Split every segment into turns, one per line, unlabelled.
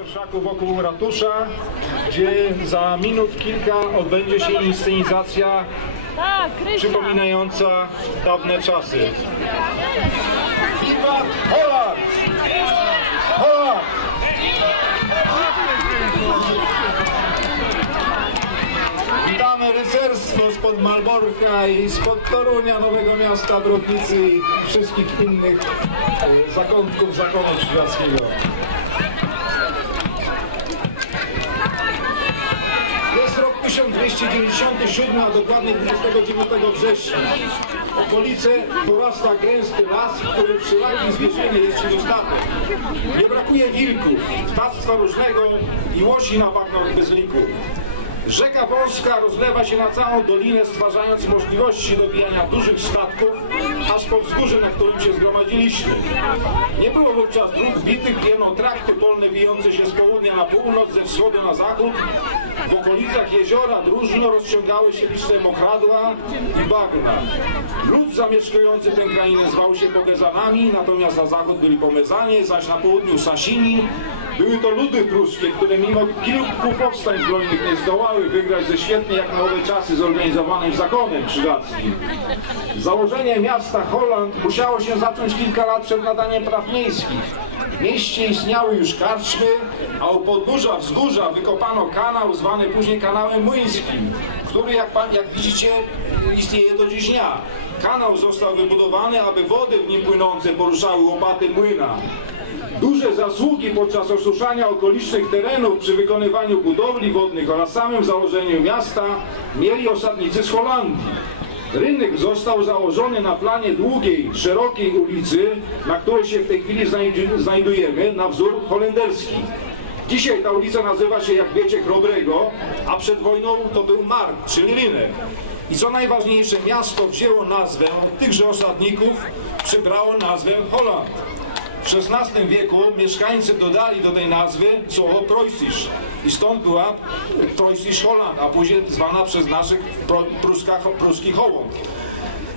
Orszaku wokół ratusza, gdzie za minut kilka odbędzie się inscenizacja
Tak,
przypominająca dawne czasy. Wiwat Holland! Holland! Witamy rycerstwo spod Malborka i spod Torunia, Nowego Miasta, Brodnicy i wszystkich innych e, zakątków zakonu światskiego. Jest rok 1297, a dokładnie 29 września. Okolice porasta gęsty las, w którym przyraki zwierzyny jest niedostatek. Nie brakuje wilków, ptactwa różnego i łosi na bagnach bez liku. Rzeka wąska rozlewa się na całą dolinę, stwarzając możliwości dobijania dużych statków, po wzgórze, na którym się zgromadziliśmy. Nie było wówczas dróg bitych, jeno trakty polne wijące się z południa na północ, ze wschodu na zachód. W okolicach jeziora drużno rozciągały się liczne mokradła i bagna. Lud zamieszkujący tę krainę zwał się Pogezanami, natomiast na zachód byli Pomezanie, zaś na południu Sasini. Były to ludy pruskie, które mimo kilku powstań zbrojnych nie zdołały wygrać ze świetnie jak na owe czasy zorganizowanym zakonem krzyżackim. Założenie miasta Holland musiało się zacząć kilka lat przed nadaniem praw miejskich. W mieście istniały już karczmy, a u podnóża wzgórza wykopano kanał zwany później kanałem młyńskim, który jak, pan, jak widzicie istnieje do dziś dnia. Kanał został wybudowany, aby wody w nim płynące poruszały łopaty młyna. Duże zasługi podczas osuszania okolicznych terenów przy wykonywaniu budowli wodnych oraz samym założeniu miasta mieli osadnicy z Holandii. Rynek został założony na planie długiej, szerokiej ulicy, na której się w tej chwili znajdu- znajdujemy, na wzór holenderski. Dzisiaj ta ulica nazywa się, jak wiecie, Chrobrego, a przed wojną to był Markt, czyli rynek. I co najważniejsze, miasto wzięło nazwę tychże osadników, przybrało nazwę Holland. W XVI wieku mieszkańcy dodali do tej nazwy słowo Preußisch i stąd była Preußisch Holland, a później zwana przez naszych pruskich Hołąd.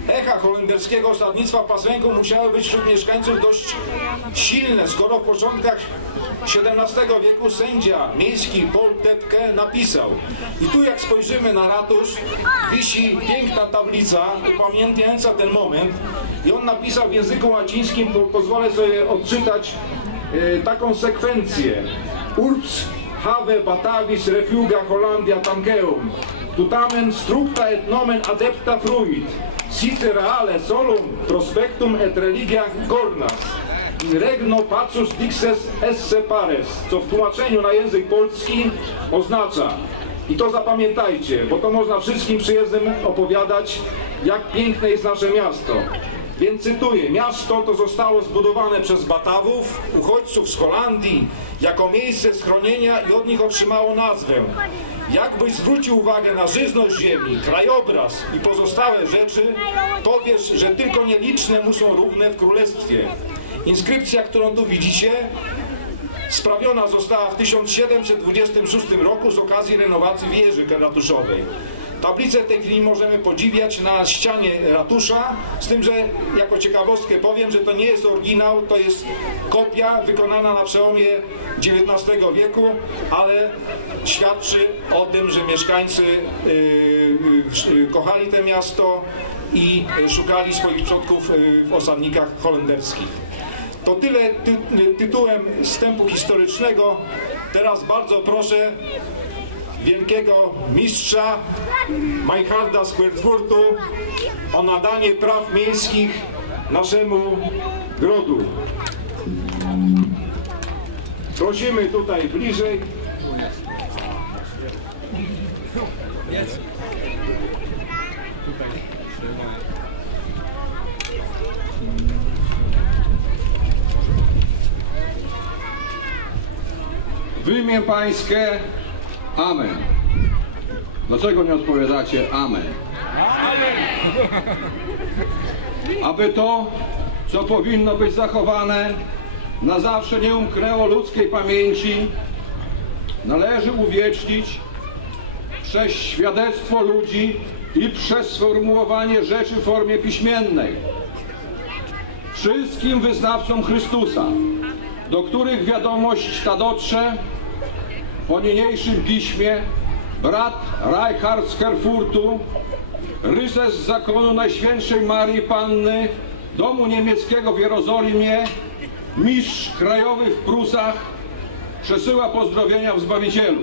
Echa holenderskiego osadnictwa w musiały być wśród mieszkańców dość silne, skoro w początkach XVII wieku sędzia miejski Paul Tepke napisał. I tu jak spojrzymy na ratusz wisi piękna tablica upamiętniająca ten moment. I on napisał w języku łacińskim, po, pozwolę sobie odczytać e, taką sekwencję. Urbs have Batavis refuga Hollandia tankeum tutamen structa et nomen adepta fruit Cite reale solum prospectum et religia gornas in regno pacus dixes esse pares, co w tłumaczeniu na język polski oznacza i to zapamiętajcie, bo to można wszystkim przyjezdnym opowiadać, jak piękne jest nasze miasto. Więc cytuję, miasto to zostało zbudowane przez Batawów, uchodźców z Holandii, jako miejsce schronienia i od nich otrzymało nazwę. Jakbyś zwrócił uwagę na żyzność ziemi, krajobraz i pozostałe rzeczy, powiesz, że tylko nieliczne mu są równe w królestwie. Inskrypcja, którą tu widzicie, sprawiona została w 1726 roku z okazji renowacji wieży ratuszowej. Tablicę tej chwili możemy podziwiać na ścianie ratusza, z tym, że jako ciekawostkę powiem, że to nie jest oryginał, to jest kopia wykonana na przełomie XIX wieku, ale świadczy o tym, że mieszkańcy yy, yy, kochali to miasto i szukali swoich przodków yy, w osadnikach holenderskich. To tyle ty, tytułem wstępu historycznego. Teraz bardzo proszę wielkiego mistrza Majharda Squartfurtu o nadanie praw miejskich naszemu grodu. Prosimy tutaj bliżej.
W imię Pańskie Amen. Dlaczego nie odpowiadacie Amen? Aby to, co powinno być zachowane, na zawsze nie umknęło ludzkiej pamięci, należy uwiecznić przez świadectwo ludzi i przez sformułowanie rzeczy w formie piśmiennej. Wszystkim wyznawcom Chrystusa do których wiadomość ta dotrze, po niniejszym piśmie brat Reichard z Herfurtu, rycerz z zakonu Najświętszej Marii Panny, domu niemieckiego w Jerozolimie, mistrz krajowy w Prusach, przesyła pozdrowienia w Zbawicielu.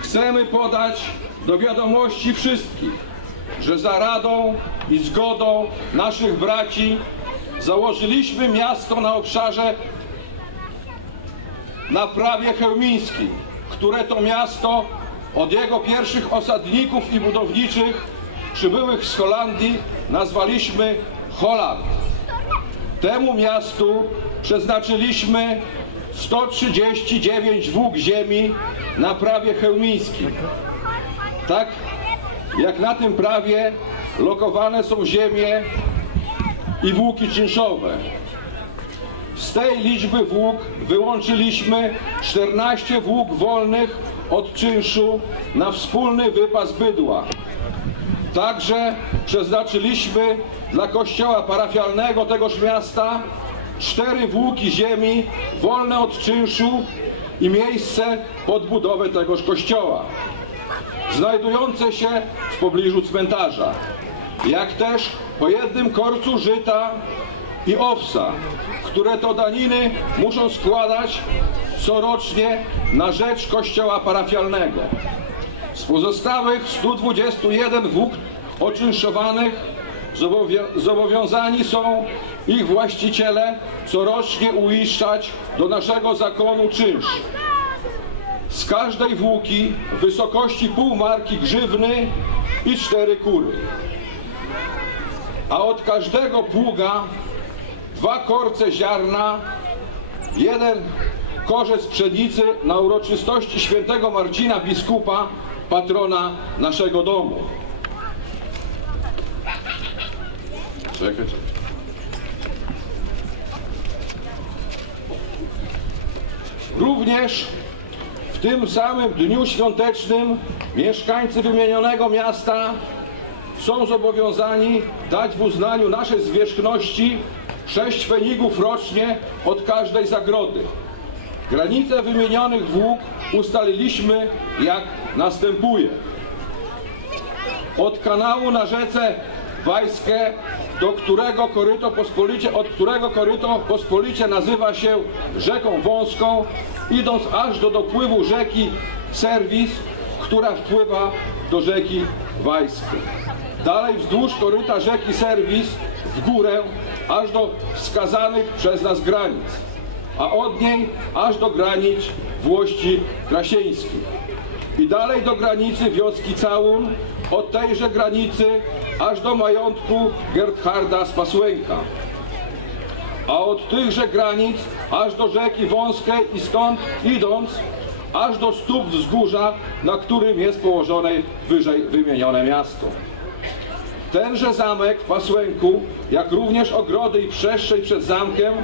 Chcemy podać do wiadomości wszystkich, że za radą i zgodą naszych braci założyliśmy miasto na obszarze na prawie chełmińskim, które to miasto od jego pierwszych osadników i budowniczych przybyłych z Holandii nazwaliśmy Holland. Temu miastu przeznaczyliśmy 139 włók ziemi na prawie chełmińskim. Tak jak na tym prawie lokowane są ziemie i włóki czynszowe. Z tej liczby włók wyłączyliśmy 14 włók wolnych od czynszu na wspólny wypas bydła. Także przeznaczyliśmy dla kościoła parafialnego tegoż miasta cztery włóki ziemi wolne od czynszu i miejsce pod budowę tegoż kościoła, znajdujące się w pobliżu cmentarza, jak też po jednym korcu żyta i owsa, które to daniny muszą składać corocznie na rzecz kościoła parafialnego. Z pozostałych 121 włók oczynszowanych zobowiązani są ich właściciele corocznie uiszczać do naszego zakonu czynsz. Z każdej włóki w wysokości pół marki grzywny i cztery kury. A od każdego pługa dwa korce ziarna, jeden korzec pszenicy na uroczystości świętego Marcina biskupa, patrona naszego domu. Czekaj, czekaj. Również w tym samym dniu świątecznym mieszkańcy wymienionego miasta są zobowiązani dać w uznaniu naszej zwierzchności sześć fenigów rocznie od każdej zagrody. Granice wymienionych włók ustaliliśmy jak następuje. Od kanału na rzece Wajskie, do którego koryto pospolicie, od którego koryto pospolicie nazywa się rzeką wąską, idąc aż do dopływu rzeki Serwis, która wpływa do rzeki Wajskiej. Dalej wzdłuż koryta rzeki Serwis w górę, aż do wskazanych przez nas granic, a od niej aż do granic Włości Krasieńskich. I dalej do granicy wioski Całun, od tejże granicy aż do majątku Gertharda z. A od tychże granic aż do rzeki Wąskiej i stąd idąc aż do stóp wzgórza, na którym jest położone wyżej wymienione miasto. Tenże zamek w Pasłęku, jak również ogrody i przestrzeń przed zamkiem,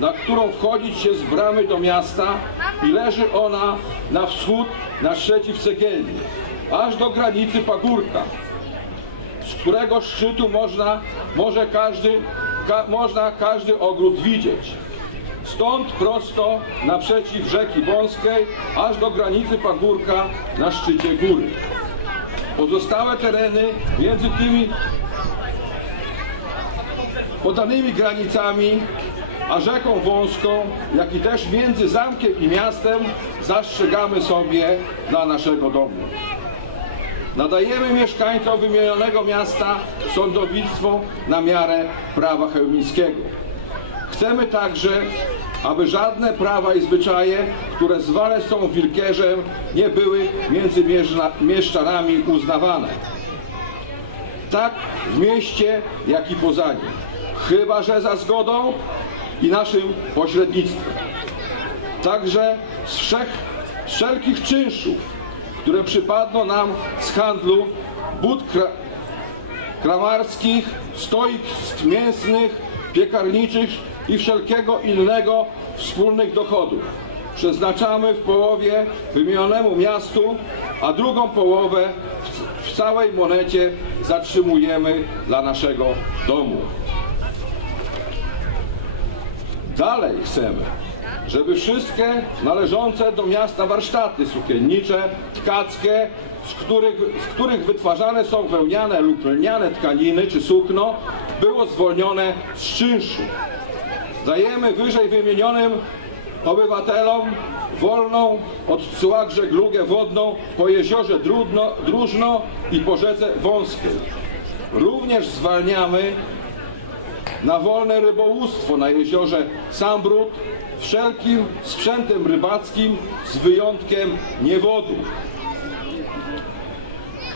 na którą wchodzić się z bramy do miasta i leży ona na wschód, na trzeciw cegielni, aż do granicy pagórka, z którego szczytu można, może każdy, ka, można każdy ogród widzieć. Stąd prosto naprzeciw rzeki Wąskiej, aż do granicy pagórka na szczycie góry. Pozostałe tereny między tymi podanymi granicami, a rzeką wąską, jak i też między zamkiem i miastem zastrzegamy sobie dla naszego domu. Nadajemy mieszkańcom wymienionego miasta sądownictwo na miarę prawa chełmińskiego. Chcemy także, aby żadne prawa i zwyczaje, które zwane są wilkerzem, nie były między mieszczanami uznawane. Tak w mieście, jak i poza nim. Chyba, że za zgodą i naszym pośrednictwem. Także z wszech, wszelkich czynszów, które przypadną nam z handlu bud kra, kramarskich, stoisk mięsnych, piekarniczych i wszelkiego innego wspólnych dochodów. Przeznaczamy w połowie wymienionemu miastu, a drugą połowę w, w całej monecie zatrzymujemy dla naszego domu. Dalej chcemy, żeby wszystkie należące do miasta warsztaty sukiennicze, tkackie, z których, w których wytwarzane są wełniane lub lniane tkaniny czy sukno, było zwolnione z czynszu. Dajemy wyżej wymienionym obywatelom wolną odsyłak żeglugę wodną po jeziorze Drudno, Drużno i po rzece Wąskiej. Również zwalniamy na wolne rybołówstwo na jeziorze Sambrud wszelkim sprzętem rybackim z wyjątkiem niewodu.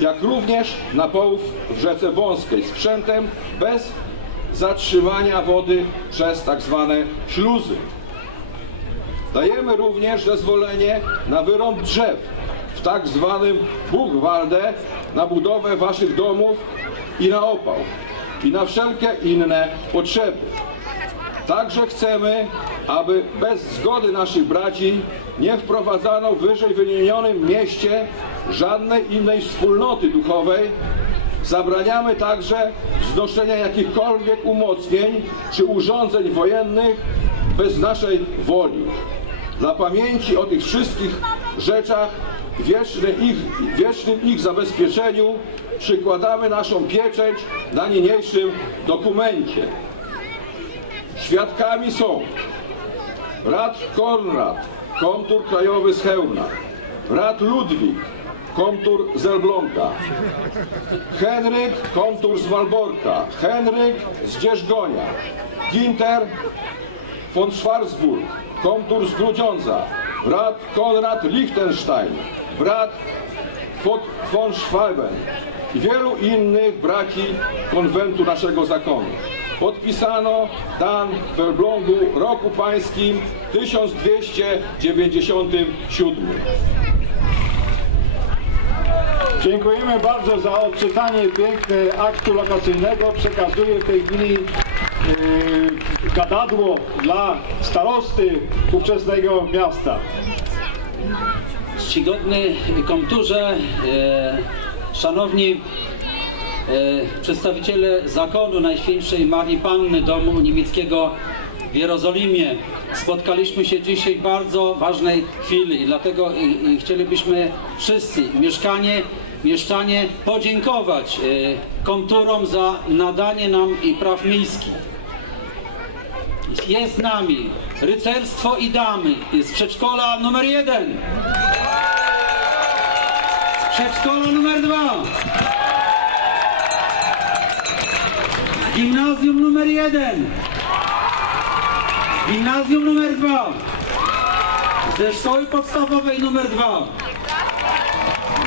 Jak również na połów w rzece Wąskiej sprzętem bez zatrzymania wody przez tak zwane śluzy. Dajemy również zezwolenie na wyrąb drzew w tak zwanym Buchwalde na budowę waszych domów i na opał i na wszelkie inne potrzeby. Także chcemy, aby bez zgody naszych braci nie wprowadzano w wyżej wymienionym mieście żadnej innej wspólnoty duchowej. Zabraniamy także wznoszenia jakichkolwiek umocnień czy urządzeń wojennych bez naszej woli. Dla pamięci o tych wszystkich rzeczach, wiecznym ich, wiecznym ich zabezpieczeniu, przykładamy naszą pieczęć na niniejszym dokumencie. Świadkami są brat Konrad, komtur krajowy z Chełmna, brat Ludwik, komtur z Elbląga, Henryk, komtur z Malborka, Henryk z Dzierżgonia, Ginter von Schwarzburg, komtur z Grudziądza, brat Konrad Liechtenstein, brat von Schwaben i wielu innych braci konwentu naszego zakonu. Podpisano dan w Elblągu roku pańskim 1297.
Dziękujemy bardzo za odczytanie piękne aktu lokacyjnego. Przekazuję w tej chwili yy, gadadło dla starosty ówczesnego miasta.
Czcigodny komturze, e, szanowni e, przedstawiciele zakonu Najświętszej Marii Panny Domu Niemieckiego w Jerozolimie. Spotkaliśmy się dzisiaj w bardzo ważnej chwili i dlatego i, i chcielibyśmy wszyscy, mieszkanie, mieszczanie podziękować e, komturom za nadanie nam i praw miejskich. Jest z nami rycerstwo i damy z przedszkola numer jeden. Z przedszkola numer dwa. Gimnazjum numer jeden. Gimnazjum numer dwa. Ze szkoły podstawowej numer dwa.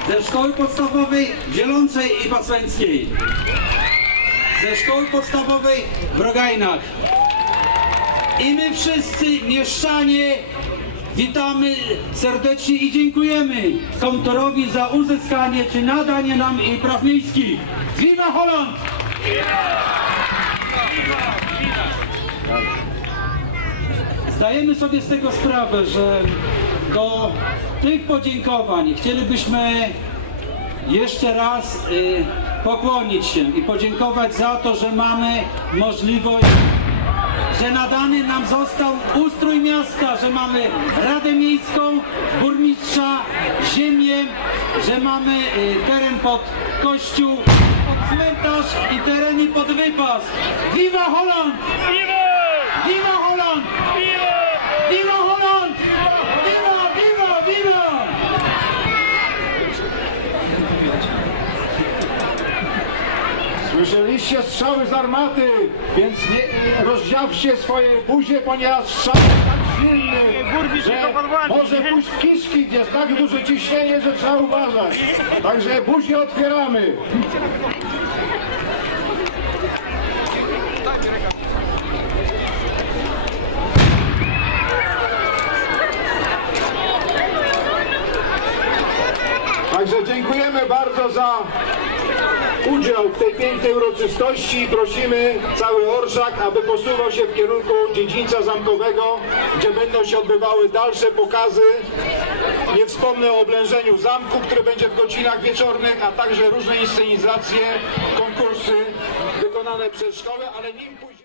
Ze szkoły podstawowej w Zielącej i Pasłęckiej. Ze szkoły podstawowej w Rogajnach. I my wszyscy mieszczanie witamy serdecznie i dziękujemy kontorowi za uzyskanie czy nadanie nam jej praw miejskich. Viva Holland! Zdajemy sobie z tego sprawę, że do tych podziękowań chcielibyśmy jeszcze raz y, pokłonić się i podziękować za to, że mamy możliwość że nadany nam został ustrój miasta, że mamy Radę Miejską, burmistrza, ziemię, że mamy y, teren pod kościół, pod cmentarz i tereny pod wypas. Viva Holland! Viva Holland! Viva Holland! Viva, viva, viva!
Słyszeliście strzały z armaty, więc nie rozdziawcie swoje buzie, ponieważ strzał jest tak silny, że może pójść w kiszki, gdzie jest tak duże ciśnienie, że trzeba uważać. Także buzie otwieramy. Także dziękujemy bardzo za udział w tej pięknej uroczystości i prosimy cały Orszak, aby posuwał się w kierunku dziedzińca zamkowego, gdzie będą się odbywały dalsze pokazy. Nie wspomnę o oblężeniu zamku, które będzie w godzinach wieczornych, a także różne inscenizacje, konkursy wykonane przez szkołę, ale nim pójdzie...